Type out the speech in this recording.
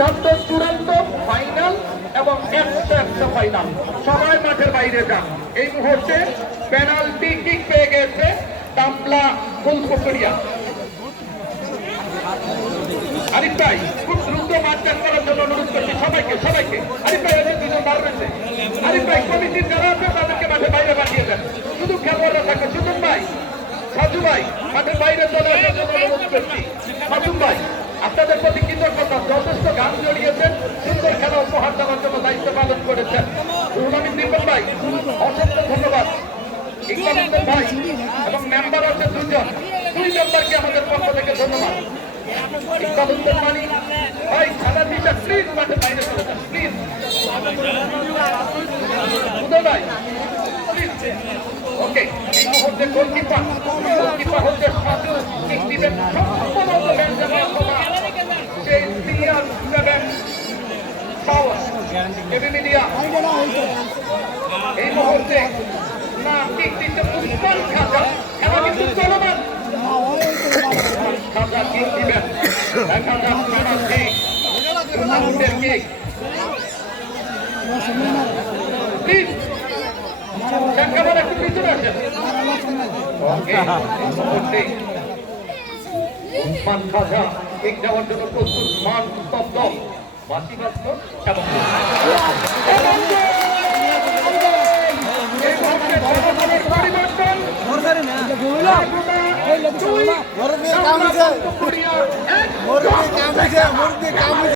থাকতো চূড়ান্ত ফাইনাল এবং একটা ফাইনাল। সবাই মাঠের বাইরে যান। এই মুহূর্তে পেনাল্টি কিক পেয়ে গেছে তাম্বলা ফুলপুকুরিয়া। আরিফ ভাই খুব দ্রুত মাঠ ত্যাগ করার জন্য অনুরোধ করছি সবাইকে। আরিফ ভাই এদের দুজন বার হয়েছে। আরিফ ভাই কমিটির যারা আছে তাদেরকে মাঠের বাইরে পাঠিয়ে দেন। শুধু খেলোয়াড়রা থাকে। সুজন ভাই, সাজু ভাই মাঠের বাইরে চলে আসার জন্য অনুরোধ করছি। মাসুম ভাই আপনাদের প্রতি কৃতজ্ঞতা, যথেষ্ট গান জড়িয়েছেন, সুন্দর খেলা উপহার দেওয়ার জন্য দায়িত্ব পালন করেছেন। রুহুল দীপক ভাই অসংখ্য ধন্যবাদ। ইকবাল হোসেন ভাই এবং মেম্বার আছে দুই মেম্বারকে আমাদের পক্ষ থেকে ধন্যবাদ। ইকবাল হোসেন মানি ভাই খেলা দিতে প্লিজ মাঠে বাইরে চলে যান প্লিজ। উদয় ভাই প্লিজ। ওকে, এই মুহূর্তে গোলকিপার হচ্ছে সাজু কিক দিবেন সম্পূর্ণ বেঞ্জামিন অথবা সেই সিনিয়র 7 পাওয়ার এবি মিডিয়া। এই মুহূর্তে না কিক দিচ্ছে উসমান খাজা। খেলা কিন্তু চলমান। খাজা কিক দিবেন। দেখা যাক পেনাল্টি উসমানের কিক। প্লিজ ক্যামেরা একটু পিছনে আসেন। ওকে, এই মুহূর্তে উসমান খাজা কিক দেওয়ার জন্য প্রস্তুত। মান স্তব্ধ, বাঁশি বাজল এবং পরিবর্তন